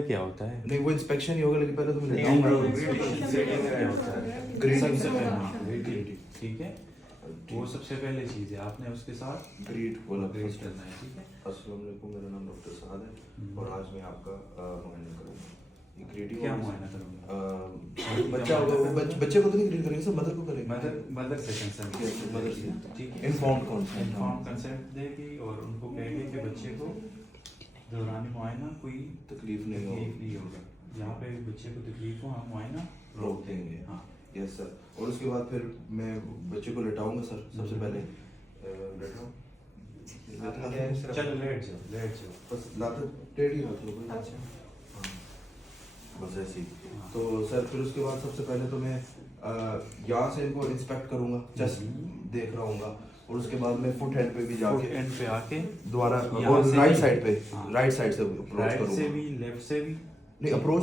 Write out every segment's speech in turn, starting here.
क्या होता है? नहीं वो इंस्पेक्शन ही होगा, लेकिन पहले तो मैं लेता हूँ क्या होता है? ग्रीटिंग सबसे पहले ग्रीटिंग, ठीक है, वो सबसे पहले चीज़ है। आपने उसके साथ ग्रीट बोला ग्रीट करना है, ठीक है। अस्सलाम वालेकुम, मेरा नाम डॉक्टर साद है और आज मैं आपका मुआयना करूँगा। ये ग्रीटिंग क्या मुआयना करूँगा? बच्चा होगा, बच्चे को तो नहीं ग्रीट करेंगे, सब मदर को करेंगे। मदर से कंसर्न, मदर से ठीक है। इन्फॉर्म कंसेंट देगी और उनको कहेगी कि बच्चे को दौरान मुआयना कोई तकलीफ नहीं होगा। जहाँ पे बच्चे को तकलीफ हो हम मुआयना रोक देंगे। हाँ यस सर। और उसके बाद फिर मैं बच्चे को लेटाऊंगा सर। सबसे पहले लेटाऊं, चलो लेट जाओ बस लाते टेढ़ी रख लो। अच्छा हाँ बस ऐसे ही। तो सर फिर उसके बाद सबसे पहले तो मैं यहाँ से इनको इंस्पेक्ट करूंगा, चेस्ट देख रहा हूँगा और उसके बाद मैं फुट एंड पे भी जाके एंड पे आके दोबारा और राइट साइड पे राइट साइड से अप्रोच करूँगा। से भी लेफ्ट से भी नहीं, अप्रोच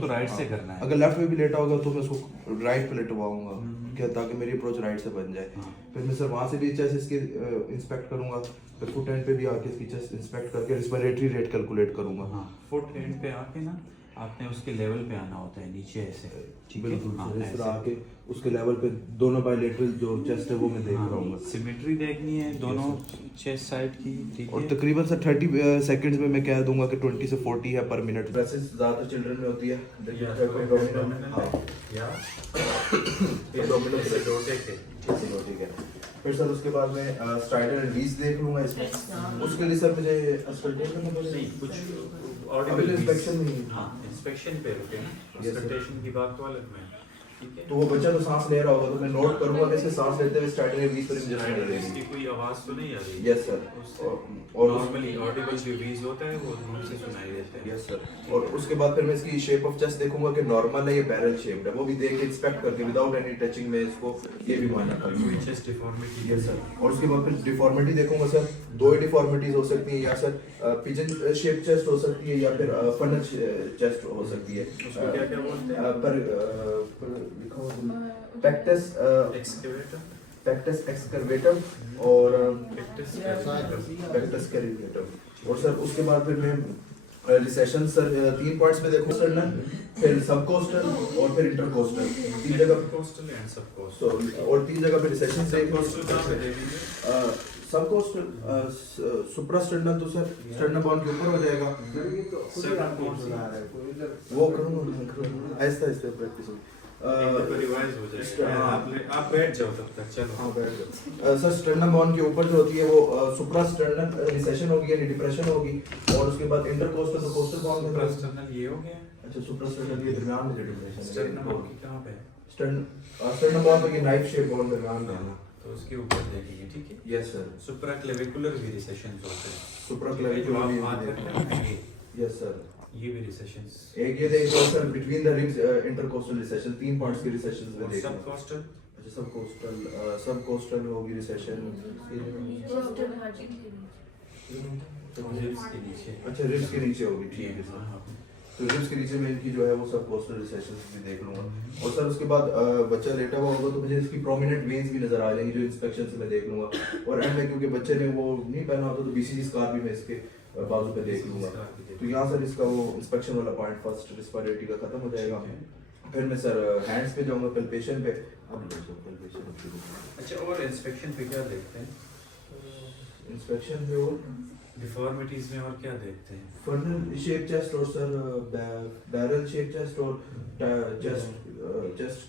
तो राइट से करना है। अगर लेफ्ट में भी लेटा होगा तो मैं उसको राइट पे लेटवाऊंगा क्या, ताकि मेरी अप्रोच राइट से बन जाए। फिर मैं सर वहाँ से भी चेस्ट इसके इंस्पेक्ट करूंगा, फिर फुट एंड पे भी आके इसकी चेस्ट इंस्पेक्ट करके रिस्पिरेटरी रेट कैलकुलेट करूंगा। फुट एंड पे आके ना आपने उसके लेवल पे आना होता है, नीचे ऐसे, ठीक है। बिल्कुल इस तरह आके उसके लेवल पे दोनों बायलेटरल जो चेस्ट है वो मैं देख रहा हूँ। सिमेट्री देखनी है दोनों चेस्ट साइड की, ठीक है। और तकरीबन सर 30 सेकंड्स में मैं कह दूंगा कि 20 से 40 है पर मिनट। वैसे ज़्यादातर चिल्ड्रन में होती है ठीक है। फिर सर उसके बाद मैं स्ट्राइडर एंड लीज देख लूंगा इसमें। उसके लिए सर मुझे अस्पताल करना पड़ेगा कुछ ऑडिबल इंस्पेक्शन में। हाँ इंस्पेक्शन पे रुके ना, कंसल्टेशन की बात टॉयलेट में, ठीक है। तो वो बच्चा तो सांस ले रहा होगा तो मैं नोट करूंगा कि इसके सांस लेते हुए स्टार्टिंग में 20 पर इंजेक्शन ले इसकी कोई आवाज तो नहीं आ रही? Yes sir. और नॉर्मली ऑडिबल जो वीज होता है वो मुंह से सुनाई देता है। Yes sir. और उसके बाद फिर मैं इसकी शेप ऑफ चेस्ट देखूंगा कि नॉर्मल है या बैरल शेप्ड है, वो भी देख के इंस्पेक्ट करके विदाउट एनी टचिंग में इसको ये भी मानना करूंगा। Chest deformity. Yes sir. और उसके बाद फिर डिफॉर्मिटी देखूंगा सर। दो ही डिफॉर्मिटीज हो सकती है, या सर पिजन शेप चेस्ट हो सकती है या फिर फनल चेस्ट हो सकती है। उसको क्या क्या बोलते हैं? पर लिखा हुआ पेक्टस एक्सकेवेटर, पेक्टस एक्सकर्वेटम और पेक्टस कैरिवेटम। और सर उसके बाद फिर मैं रिसेशन सर 3 पार्ट्स में देखूं सर ना, फिर सबकोस्टल और फिर इंटरकोस्टल, 3 जगह कोस्टल एंड सबकोस्टल। और 3 जगह पे रिसेशन से कोस्टल सबकोस्टल सुप्रास्टेंडल तो सर स्टेर्नम बोन के ऊपर हो जाएगा। वो करूंगा ऐसा ऐसा प्रैक्टिस रिवाइज हो जाएगा। आप बैठ जाओ तब तक, चलो। हाँ बैठ जाओ सर। स्टेर्नम बोन के ऊपर जो होती है वो सुप्रास्टेर्नल रिसेशन होगी यानी डिप्रेशन होगी, और उसके बाद इंटरकोस्टल तो कोस्टल बोन में सुप्रास्टेर्नल ये हो गया। अच्छा सुप्रास्टेर्नल ये दरमियान में डिप्रेशन है। स्टेर्नम बोन की कहां पे है? स्टेर्नम बोन में ये नाइफ शेप बोन दरमियान में है, तो उसके ऊपर देखेंगे, ठीक है। Yes sir. सुप्राक्लेविकुलर भी रिसेशन होते हैं। सुप्राक्लेविकुलर भी बात करते हैं ये, यस सर। ये भी रिसेशंस। एक ये देखो sir between the ribs intercostal recession, 3 parts की रिसेशंस में देखो। सबकोस्टल, अच्छा सबकोस्टल होगी रिसेशन। रिब्स के नीचे। अच्छा रिब्स के नीचे होगी, ठीक है सर। हाँ। तो रिब्स के नीचे में इनकी जो है वो सबकोस्टल रिसेशंस भी देख लूंगा। और सर उसके बाद बच्चा लेटा हुआ होगा तो मुझे इसकी प्रोमिनेंट वेन्स भी नजर आ जाएंगी जो इंस्पेक्शन से मैं देख लूंगा। और एंड में क्योंकि बच्चे ने वो नहीं पहना होता तो बीसीजी स्कार भी मैं इसके बाजू पे देख लूंगा। तो यहाँ सर इसका वो इंस्पेक्शन वाला पॉइंट फर्स्ट रिस्पिरेटरी का खत्म हो जाएगा। फिर मैं सर हैंड्स पे जाऊंगा पल्पेशन पे। अच्छा, और इंस्पेक्शन पे क्या देखते हैं? इंस्पेक्शन पे और डिफॉर्मिटीज में और क्या देखते हैं? फनल शेप चेस्ट और सर बैरल शेप चेस्ट और चेस्ट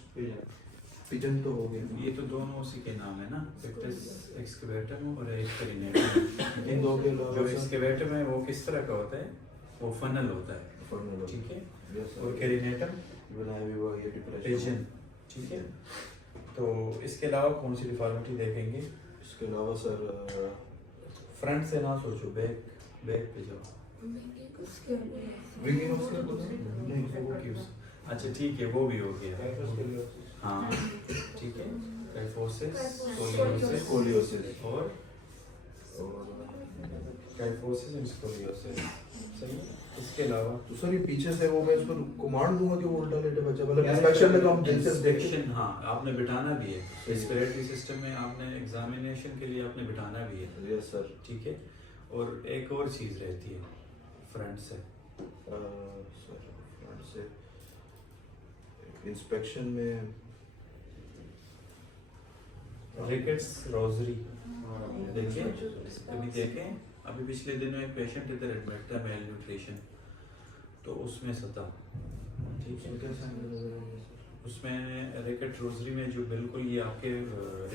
पिजन तो हो गया। ये तो दोनों उसी के नाम है ना, पेक्टस एक्सकेवेटम और एक पेरिनेटम। इन दो के अलावा जो एक्सकेवेटम है वो किस तरह का होता है? वो फनल होता है, फनल, ठीक है। यस और पेरिनेटम बनाया भी हुआ ये डिप्रेशन, पिजन, ठीक है। तो इसके अलावा कौन सी डिफॉर्मिटी देखेंगे? इसके अलावा सर फ्रंट से ना सोचो, बैक पे जाओ। विंगिंग उसके नहीं वो क्यों? अच्छा ठीक है, वो भी हो गया। हाँ ठीक है। काइफोसिस, स्कोलियोसिस और काइफोसिस एंड स्कोलियोसिस, सही है। इसके अलावा तो सर ये पीछे से वो मैं इसको कमांड दूंगा कि वो उल्टा लेटे बच्चा, मतलब इंस्पेक्शन में हम दिल से इंस्पेक्शन, हाँ आपने बिठाना भी है रेस्पिरेटरी सिस्टम में, आपने एग्जामिनेशन के लिए आपने बिठाना भी है। Yes sir. ठीक है। और एक और चीज़ रहती है फ्रंट से, सर फ्रंट से इंस्पेक्शन में रिकेट्स रोजरी देखिए, अभी देखें, अभी पिछले दिनों एक पेशेंट इधर एडमिट था मेल न्यूट्रिशन, तो उसमें सता ठीक है, उसमें रिकेट रोजरी में जो बिल्कुल ये आपके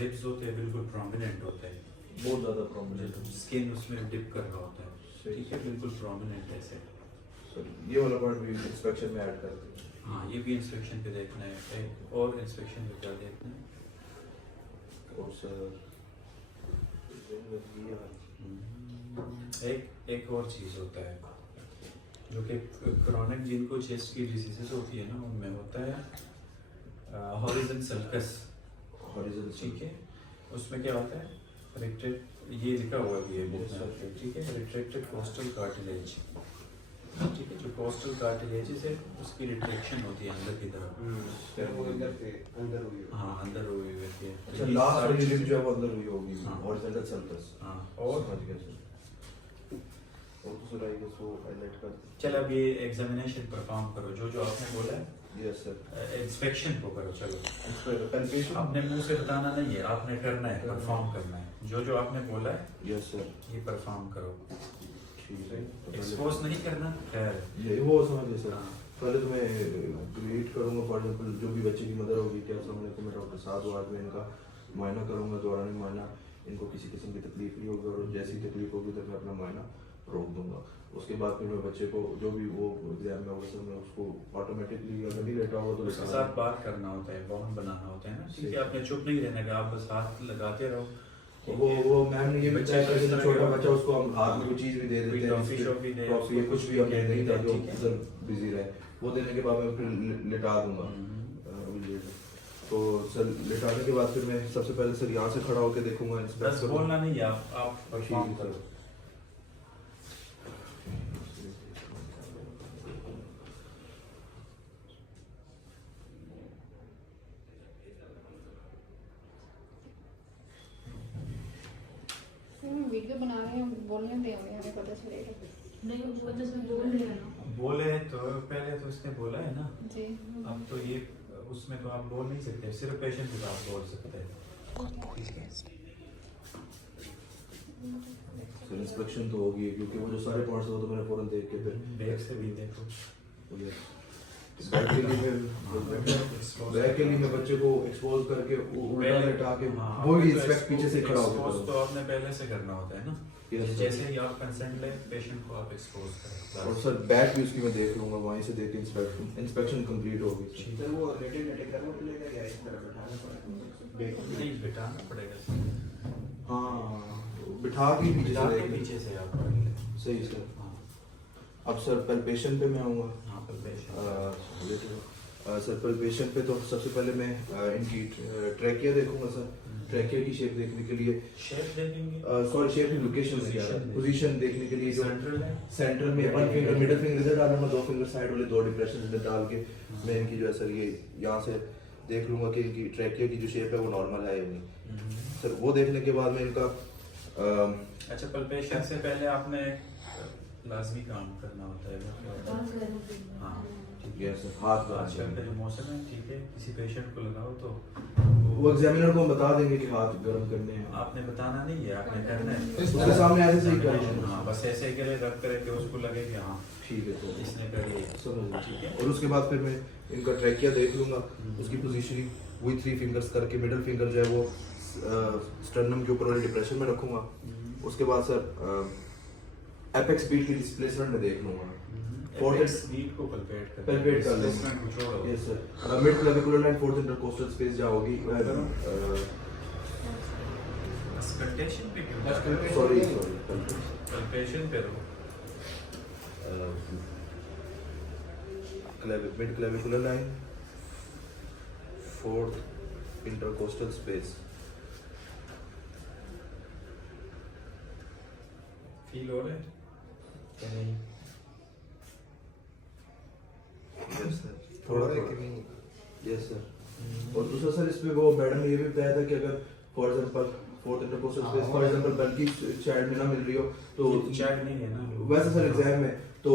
रिब्स होते हैं बिल्कुल प्रोमिनेंट होते हैं, बहुत ज़्यादा प्रॉब्लम है, स्किन उसमें डिप कर रहा होता है, ठीक है, बिल्कुल प्रोमिनेंट ऐसे। सर ये वाला पार्ट भी इंस्पेक्शन में ऐड कर दें। हाँ, ये भी इंस्पेक्शन पे देखना है, एक और इंस्पेक्शन पे क्या देखना है। और सर एक और चीज़ होता है जो कि क्रोनिक जिनको चेस्ट की डिजीजेस होती है ना, उनमें होता है हॉरिजन सल्कस, ठीक है, उसमें क्या होता है, ये लिखा हुआ भी है बुक में, ठीक है, रिट्रैक्टेड कोस्टल कार्टिलेज, ठीक है, जो कोस्टल कार्टिलेज है उसकी रिट्रैक्शन होती है अंदर की तरफ, वो इधर से अंदर हुई है। हाँ अंदर हुई होती है, अच्छा लास्ट वाली रिब जो है वो अंदर हुई होगी, हाँ। Horizontal sulcus. हाँ, और समझ गया सर। और तो सर आई गेस वो हाईलाइट कर दें। चल अब ये एग्जामिनेशन परफॉर्म करो, जो आपने बोला है, यस सर। इंस्पेक्शन को करो, चलो पैल्पेशन आपने मुंह से बताना नहीं है, आपने करना है, परफॉर्म करना है, जो आपने बोला है यस सर। ये परफॉर्म करो, ठीक है, तो पहले- एक्सपोज नहीं करना, खैर ये वो समझ गए सर। हाँ। पहले तो मैं ग्रीट करूंगा, फॉर एग्जांपल जो भी बच्चे की मदर होगी, क्या समझ लेते मैं डॉक्टर साहब बाद में इनका मुआयना करूंगा, दौरान मुआयना इनको किसी किस्म की तकलीफ नहीं होगी, और जैसी तकलीफ होगी तो मैं अपना मुआयना रोक दूंगा। उसके बाद फिर मैं बच्चे को जो भी वो एग्जाम में होगा सर, मैं उसको ऑटोमेटिकली अगर नहीं लेटा होगा तो उसके साथ बात करना होता है, बॉन्ड बनाना होता है ना, ठीक है, आपने चुप नहीं रहना कि आप बस हाथ लगाते रहो, ठीक है? वो मैम ने ये भी बच्चे बताया को कि इस तरह छोटा के- बच्चा उसको हम हाथ में कोई चीज भी दे कोई देते हैं, टॉफी शॉफी दे, टॉफी उसको कुछ भी हम दे नहीं ताकि वो ठीक है। इधर बिजी रहे, वो देने के बाद मैं फिर लिटा दूंगा। तो सर लिटाने के बाद फिर मैं सबसे पहले सर यहाँ से खड़ा होकर देखूंगा, बस इंस्पेक्ट करूंगा। बोलना नहीं है, आप परफॉर्म ठीक है, करो। वीडियो बना रहे हैं, बोलने दे हमें पता चलेगा। नहीं वो तो सब बोल रहे हैं ना। बोले तो पहले तो उसने बोला है ना, जी अब तो ये उसमें तो आप बोल नहीं सकते, सिर्फ पेशेंट के साथ बोल सकते हैं। सर इंस्पेक्शन तो होगी क्योंकि वो जो सारे पॉइंट्स वो तो मैंने फौरन देख के फिर बैक से भी देखो, बैक के लिए बैक के लिए मैं बच्चे को एक्सपोज करके उल्टा लेटा के हाँ, वो भी तो इंस्पेक्ट पीछे से खड़ा expose होकर तो आपने पहले से करना होता है ना, Yes, sir. जैसे ही आप कंसेंट ले पेशेंट को आप एक्सपोज करें, और सर बैक भी उसकी मैं देख लूंगा, वहीं से देख के इंस्पेक्शन कंप्लीट होगी सर। सर वो लेटे लेटे करना पड़ेगा या इस तरह बैठाना पड़ेगा? नहीं बिठाना पड़ेगा, हाँ बिठा के पीछे बिठा से के देख पीछे से आप कर लें। सही सर। हाँ अब सर पैल्पेशन पे मैं आऊँगा। हाँ, पर पेशेंट सर पैल्पेशन पे तो सबसे पहले मैं इनकी ट्रैकिया देखूंगा सर, ट्रैकिया की शेप देखने के लिए, शेप देखेंगे, सॉरी शेप की लोकेशन Position पोजीशन देखने के लिए जो सेंट्रल है, सेंटर में वन फिंगर मिडिल फिंगर इधर डालूंगा, दो फिंगर साइड वाले दो डिप्रेशन इधर डाल के मैं इनकी जो है सर ये यहाँ से देख लूंगा कि इनकी ट्रैकिया की जो शेप है वो नॉर्मल है या नहीं सर। वो देखने के बाद में इनका अच्छा पल्पेशन से पहले आपने लाजमी काम करना होता है वो क्या होता है? हाँ ठीक है, सर हाथ का आजकल का जो मौसम है, ठीक है, किसी पेशेंट को लगाओ तो वो एग्जामिनर को हम बता देंगे कि हाथ गर्म करने हैं, आपने बताना नहीं है, आपने करना है, उसके सामने ऐसे सही करना है। हाँ बस ऐसे ही करे, रब करे कि उसको लगे कि हाँ ठीक है तो इसने कर लिया, समझ गया। ठीक है। और उसके बाद फिर मैं इनका ट्रैकिया देख लूंगा, उसकी पोजीशनिंग वही 3 फिंगर्स करके मिडिल फिंगर जो है वो स्टर्नम के ऊपर वाले डिप्रेशन में रखूंगा। उसके बाद सर एपेक्स बीट की डिस्प्लेसमेंट में देख लूंगा, फोर्थ बीट को पल्पेट कर लेंगे, डिस्प्लेसमेंट को छोड़ो, yes sir. Mid clavicular line fourth intercostal space जहाँ होगी, स्कल्टेशन पे क्यों, सॉरी पल्पेशन पे रहो, mid clavicular line fourth intercostal space. Feel हो रहा है कि नहीं? यस सर, थोड़ा कि नहीं? Yes sir. और दूसरा सर इसमें वो मैडम ने ये भी बताया था कि अगर for example fourth intercostal space for example बल्कि चाइल्ड में ना मिल रही हो तो चैट नहीं है ना वैसे सर एग्जाम में तो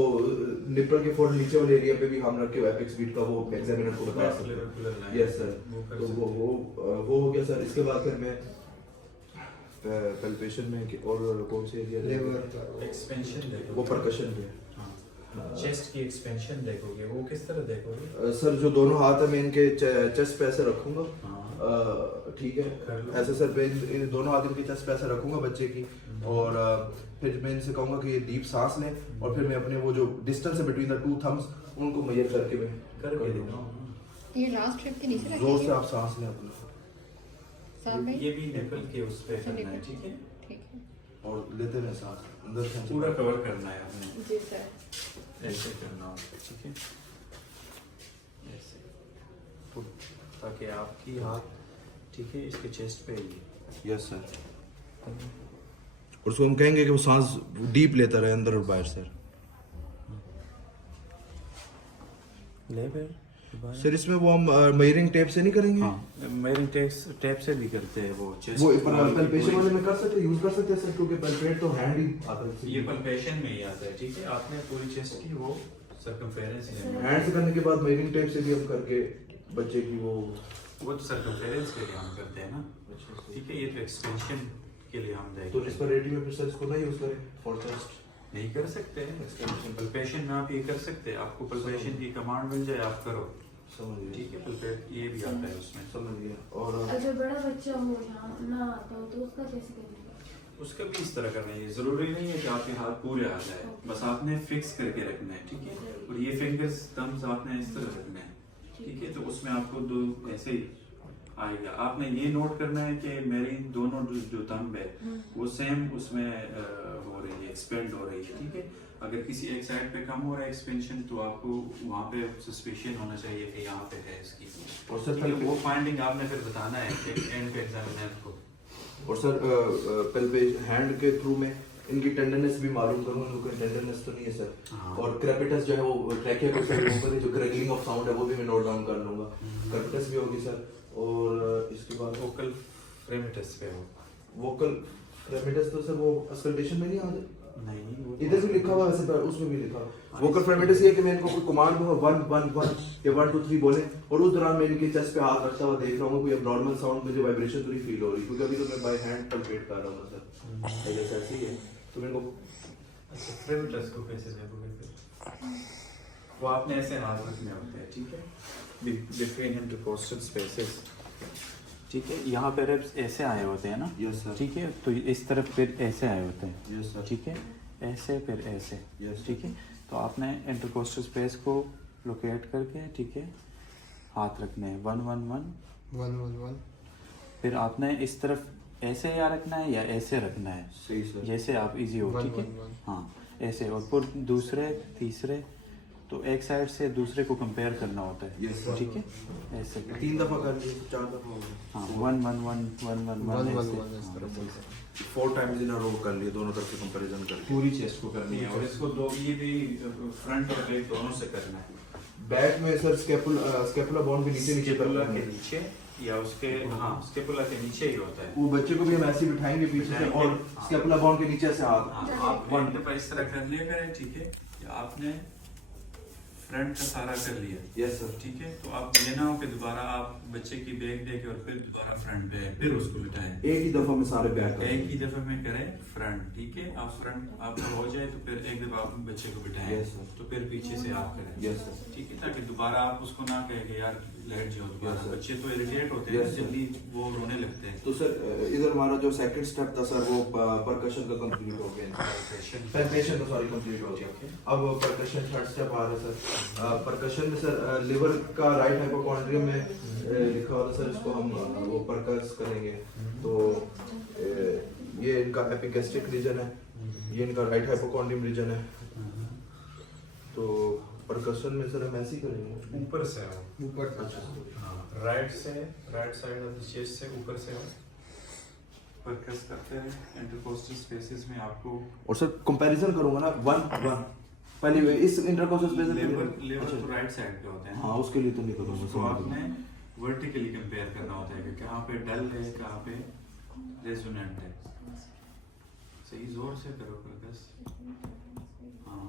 निपल के फॉर नीचे वाले एरिया पे भी हम रख के एपेक्स बीट का वो एग्जामिनर को बता सकते हैं। यस सर, तो वो हो गया सर। इसके बाद फिर मैं पैल्पेशन में और कौन से एरिया लेबर एक्सपेंशन देखो, वो परकशन पे चेस्ट की एक्सपेंशन देखोगे, वो किस तरह देखोगे? सर जो दोनों हाथ है मैं इनके चेस्ट पे ऐसे रखूंगा, हाँ। ठीक कर है, लो। ऐसे सर पे इन दोनों हाथ इनके चेस्ट पे ऐसे रखूंगा बच्चे की, और फिर मैं इनसे कहूंगा कि ये डीप सांस लें, और फिर मैं अपने वो जो डिस्टेंस है बिटवीन द टू थम्स उनको मेजर करके मैं करके कर देखो। दूंगा। ये लास्ट ट्रिप के नीचे जोर से रखेंगे आप सांस लें अपना, साहब भाई। ये भी निपल के उस पे अच्छा, करना है, निपल। ठीक है? ठीक है और लेते रहें सांस अंदर से पूरा कवर करना है आपने, जी सर। ऐसे करना होगा, ठीक है? ऐसे ताकि आपकी हाथ, ठीक है, इसके चेस्ट पे ही यस सर। और उसको हम कहेंगे कि वो सांस डीप लेता रहे अंदर और बाहर सर। ले फिर सर इसमें वो हम मेजरिंग टेप से नहीं करेंगे? हाँ, मेरी टेप से भी करते हैं वो चेस्ट। वो पल्पेशन वाले में कर सकते, यूज कर सकते हैं सर, क्योंकि पल्पेट तो हैंड ही आता है। ये पल्पेशन में ही आता है, ठीक है? आपने पूरी चेस्ट की वो सर्कमफेरेंस ही लेना है। हैंड से करने के बाद मेजरिंग टेप से भी हम करके बच्चे की वो वो तो सर्कमफेरेंस के लिए हम करते हैं ना, ठीक है? ये तो एक्सपेंशन के लिए हम तो देंगे। इस पर रेडी में फिर सर इसको ना यूज करें फॉर टेस्ट। नहीं कर सकते हैं एक्सपेंशन, पल्पेशन में आप ये कर सकते हैं, आपको पल्पेशन की कमांड मिल जाए आप करो, समझ गया, ठीक है? पल्पेट ये भी आता है उसमें। समझ गया। और अगर बड़ा बच्चा हो यहाँ ना आता हो तो उसका कैसे करेंगे? उसका भी इस तरह करना है, ये जरूरी नहीं है कि आपके हाथ पूरे आ जाए, बस आपने फिक्स करके रखना है, ठीक है? और ये फिंगर्स थम्स आपने इस तरह रखना है, ठीक है? तो उसमें आपको दो ऐसे ही आएगा। आपने ये नोट करना है कि मेरी दोनों जो थंब है वो सेम उसमें हो रही है, एक्सपेंड हो रही है, ठीक है? अगर किसी एक साइड पे कम हो रहा है एक्सपेंशन तो आपको वहाँ पे सस्पिशन होना चाहिए कि यहाँ पे है इसकी, और सर ठीक है? वो फाइंडिंग आपने फिर बताना है कि एंड पे एग्जामिनर को। और सर पल्पेशन हैंड के थ्रू में इनकी टेंडरनेस भी मालूम करूंगा, क्योंकि टेंडरनेस तो नहीं है सर। हाँ। और क्रेपिटस जो है वो ट्रैकिया को सर ऊपर जो ग्रेगलिंग ऑफ साउंड है वो भी मैं नोट डाउन कर लूंगा। क्रेपिटस भी होगी सर। और इसके बाद वोकल फ्रेमिटस पे हो। वोकल फ्रेमिटस तो सर वो अस्कल्टेशन में नहीं आ नहीं वो इधर भी लिखा हुआ है वैसे, उसमें भी लिखा हुआ। वोकल फ्रेमिटस ये कि मैं इनको कोई कमांड दूंगा 1 1 1 या 1 2 3 बोले, और उस दौरान मैं इनके चेस्ट पे हाथ रखता हुआ देख रहा हूँ कोई एब्नॉर्मल साउंड मुझे वाइब्रेशन तो नहीं फील हो रही, क्योंकि अभी तो मैं बाय हैंड पल्पेट कर रहा हूँ सर। पहले से ऐसे ही है तो मेरे को अच्छा, फ्रेमिटस को कैसे देखोगे फिर? वो आपने ऐसे हाथ रखने होते हैं, ठीक है? बिटवीन इंटरकोस्टल स्पेसेस, ठीक है? यहाँ पे रिब्स ऐसे आए होते हैं ना, यस सर, ठीक है? तो इस तरफ फिर ऐसे आए होते हैं, यस सर, ठीक है? ऐसे फिर ऐसे, यस ठीक है? तो आपने इंटरकोस्टल स्पेस को लोकेट करके, ठीक है, हाथ रखने हैं 1 1 1 1 1 1। फिर आपने इस तरफ ऐसे या रखना है या ऐसे रखना है, सही सर। जैसे आप इजी हो, 1 ठीक है? 1 1। हाँ, ऐसे। और फिर दूसरे तीसरे, तो एक साइड से दूसरे को कंपेयर करना होता है, Yes, sir. ठीक है? ऐसे 3 दफा कर लिए 4 दफा हो गए। हाँ, 1 1 1 1 1 1 1 1 ऐसे। 1 इस हाँ, तरह से। 4 टाइम्स इन अ रो कर लिए दोनों तरफ से कंपैरिजन करके। पूरी चेस्ट को करनी है, और इसको दो ये भी फ्रंट और बैक दोनों से करना है। बैक में सर स्कैपुला बोन के नीचे नीचे स्केपुला करना के है। नीचे या उसके, हाँ, स्केपुला के नीचे ही होता है। वो बच्चे को भी हम ऐसे ही बिठाएंगे पीछे से, बिठाएंगे, और हाँ। स्कैपुला बोन के नीचे से हाथ। हाँ, आप वन पे इस तरह कर लिया करें, ठीक है? या आपने फ्रंट का सारा कर लिया, यस सर। ठीक है? तो आप ये ना हो कि दोबारा आप बच्चे की बैग देके और फिर दोबारा फ्रंट पे फिर उसको बिठाएं। एक ही दफा में सारे बैक कर एक ही दफे में करें फ्रंट, ठीक है? आप फ्रंट आपका हो जाए तो फिर एक दफा आप बच्चे को बिठाएं, Yes, sir. तो फिर पीछे से आप करें, Yes, sir. ठीक है? ताकि दोबारा आप उसको ना कहें कि यार लेट जाओ दोबारा। Yes, sir. बच्चे तो इरिटेट होते हैं, Yes, sir. जल्दी वो रोने लगते हैं। तो सर इधर हमारा जो सेकंड स्टेप था सर वो परकशन का कंप्लीट हो गया। पैल्पेशन का सॉरी कंप्लीट हो गया। अब परकशन थर्ड स्टेप आ रहा है सर। परकशन में सर लिवर का राइट हाइपोकॉन्ड्रियम में लिखा हुआ था सर, इसको हम वो परकस करेंगे। तो ये इनका एपिगैस्ट्रिक रीजन है, ये इनका राइट हाइपोकॉन्ड्रियम रीजन है। तो परकशन में सर हम ऐसे ही करेंगे ऊपर से आओ, ऊपर अच्छा हाँ, right side of the chest से ऊपर से आओ, परकस करते हैं इंटरकोस्टल स्पेसेस में। आपको और सर कंपैरिजन करूंगा ना 1 1 पहले इस इंटरकोस्टल स्पेस लेवर तो राइट साइड पे होते हैं, हाँ उसके लिए तो नहीं करूंगा। तो आपने वर्टिकली कंपेयर करना होता है कि कहाँ पे डल है, कहाँ पे रेजोनेंट है। सही जोर से करो परकस, हाँ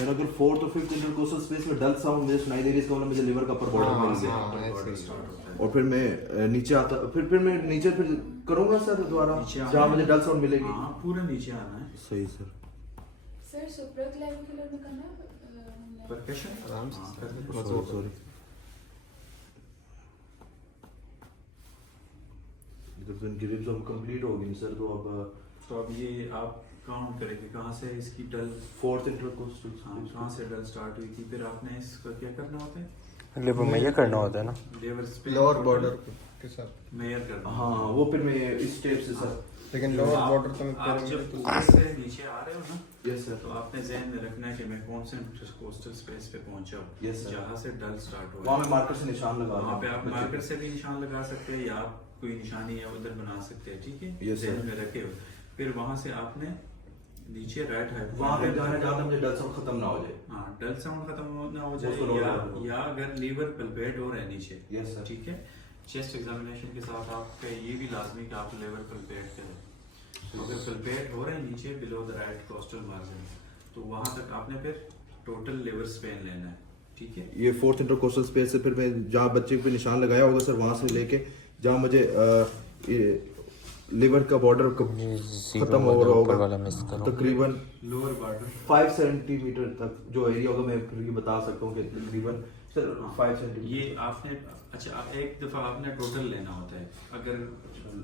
फिर अगर फोर्थ और फिफ्थ इंटरकोस्टल स्पेस में डल साउंड मुझे सुनाई दे रही है, इसका मतलब मुझे लिवर का अपर बॉर्डर मिल गया। बॉर्डर स्टार्ट होता है। और फिर मैं नीचे आता, फिर मैं नीचे फिर करूंगा सर दोबारा नीचे आना जहाँ है। मुझे डल साउंड मिलेगी। हाँ पूरा नीचे आना है। सही सर। सर सुप्राक्लेविकुलर में करना है परकशन आराम से हाँ, कर दे। कर दे। सॉरी सॉरी, इधर तो इनकी रिब्स अब कंप्लीट हो गई सर, तो अब तो अब ये आप काउंट करेंगे कहाँ से इसकी डल, फोर्थ इंटरकोस्टल हाँ कहाँ से डल स्टार्ट हुई थी, फिर आपने इसका क्या करना होता है, लिवर में ये करना होता है ना, लेवर स्पेन लोअर बॉर्डर के साथ। मेयर करना। हाँ वो फिर मैं इस स्टेप से सर। लेकिन लोअर आप- बॉर्डर तो मैं आप करेंगे जब तो ऊपर से नीचे आ रहे हो ना, यस सर। तो आपने ज़हन में रखना है कि मैं कौन से कोस्टल स्पेस पे पहुंचा हूँ, Yes, sir. जहाँ से डल स्टार्ट हुआ वहाँ है। मैं मार्कर से निशान लगा वहाँ पे आप बच्चे मार्कर पे। से भी निशान लगा सकते हैं या आप कोई निशानी है उधर बना सकते हैं, ठीक है, Yes, sir. ज़हन में रखे हो। फिर वहाँ से आपने नीचे राइट है, वहाँ पे जाना जहाँ तक मुझे डल साउंड खत्म ना हो जाए। हाँ डल साउंड खत्म ना हो उसको जाए, roll या कर दो। या अगर लीवर पल्पेट हो रहा है नीचे, Yes, sir. ठीक है, चेस्ट एग्जामिनेशन के साथ आपका ये भी लाजमी कि आप लीवर पल्पेट करें। तो अगर पल्पेट हो रहा है नीचे below the right costal margin, तो वहाँ तक आपने फिर टोटल लिवर स्पेन लेना है, ठीक है। ये फोर्थ इंटरकोस्टल स्पेस से फिर मैं जहाँ बच्चे पे निशान लगाया होगा सर, वहाँ से लेके जहाँ मुझे लिवर का बॉर्डर खत्म हो रहा ऊपर वाला होगा मिस करो। तकरीबन लोअर बॉर्डर 5 सेंटीमीटर तक जो एरिया होगा, मैं फिर ये बता सकता हूँ कि तकरीबन सर 5 सेंटीमीटर। ये आपने अच्छा आप एक दफा आपने टोटल लेना होता है। अगर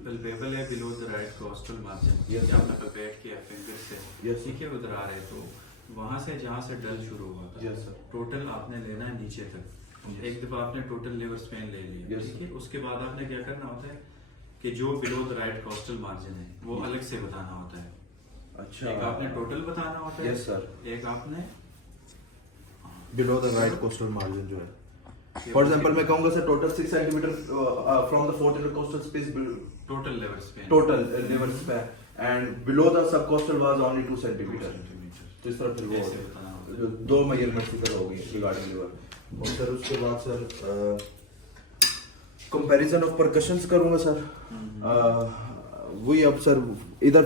पल्पेबल है below the right costal margin, Yes, या आपने पल्पेट किया फिंगर से, Yes, ठीक है, उधर आ रहे तो वहां से जहाँ से डल शुरू हुआ था, Yes, sir. टोटल आपने लेना है नीचे तक। Yes. एक दफा आपने टोटल लिवर स्पेन ले लिया, Yes, ठीक है, उसके बाद आपने क्या करना होता है कि जो below the right costal margin है वो अलग से बताना होता है। अच्छा, एक आपने टोटल बताना होता है, Yes, sir. एक आपने below the right costal margin जो है, फॉर एग्जांपल मैं कहूंगा sir total 6 centimetre from the fourth intercostal space, total liver span, total liver span and below the subcostal was only 2 centimetre. तो इस तरह फिर वो ऐसे बताना होता है। दो मेजरमेंट्स की तरह होगी रिगार्डिंग लिवर। और सर उसके बाद सर कंपैरिजन ऑफ परकशंस करूंगा सर। वही अब सर इधर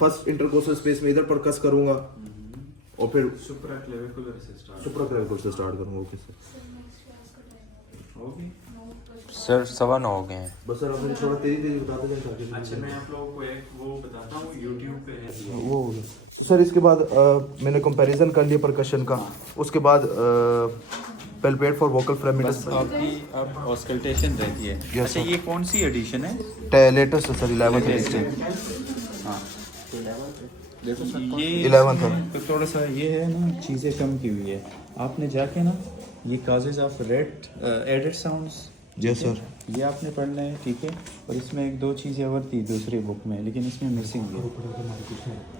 फर्स्ट इंटरकोस्टल स्पेस में इधर परकस करूंगा और फिर सुप्राक्लेविकुलर से स्टार्ट सुप्राक्लेविकुलर से स्टार्ट करूंगा। Okay sir. Sir next class का टाइम होगी। सर 9:15 हो गए हैं। बस सर आप मुझे थोड़ा तेजी तेजी बताते जाएं ताकि अच्छा मैं आप लोगों को एक वो बताता हूँ, यूट्यूब पे है वो सर। इसके बाद मैंने कंपैरिजन कर लिया परकशन का, उसके बाद पल्पेट फॉर वोकल फ्रेमिटस आपकी अब ऑस्कल्टेशन रहती है। Yes, अच्छा sir. ये कौन सी एडिशन है? Latest sir 11th edition. हाँ ये 11th है। तो थोड़ा सा ये है ना, चीज़ें कम की हुई है। आपने जाके ना ये causes of red added sounds, yes sir, ये आपने पढ़ना है, ठीक है। और इसमें एक दो चीज़ें और थी दूसरी बुक में, लेकिन इसमें मिसिंग है,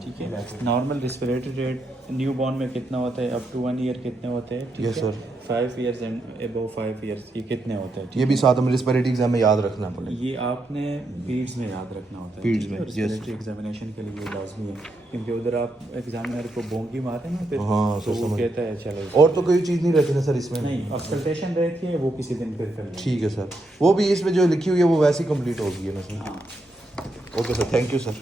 ठीक है। Normal respiratory rate new born में कितना होता है, अप टू 1 ईयर कितने होते हैं, ठीक Yes, है। sir. 5 years and above 5 years ये कितने होते हैं, ये भी साथ में रिस्पिरेटरी एग्जाम में याद रखना पड़ेगा। ये आपने पीड्स में याद रखना होता है, Peds ठीक है? में, और yes. रेस्पिरेटरी एग्जामिनेशन के लिए ये लाजमी है, क्योंकि उधर आप एग्जामिनर को बोंगी मारे ना फिर, हाँ, तो सर, वो समझ। कहता है चलो। और तो कोई चीज़ नहीं रहती ना सर इसमें? नहीं, ऑस्कल्टेशन रहती है, वो किसी दिन फिर कर लेंगे। ठीक है सर, वो भी इसमें जो लिखी हुई है वो वैसी कंप्लीट होगी है ना सर। हाँ okay sir, thank you sir.